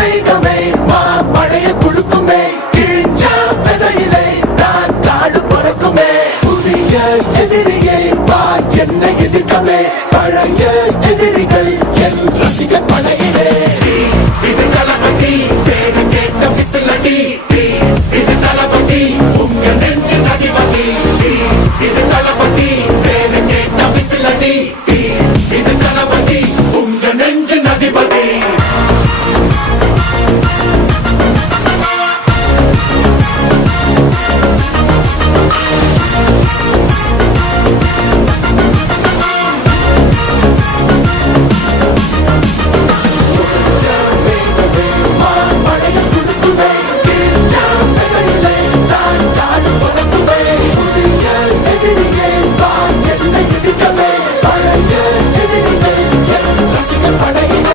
மேகமே மழைய குடுக்குமே, கிழிஞ்ச விதையிலே தான் காடு பிறக்குமே. புதிய எதிரியே வா என்னை எதிர்க்கவே, பழைய எதிரிகள் என் ரசிக படை.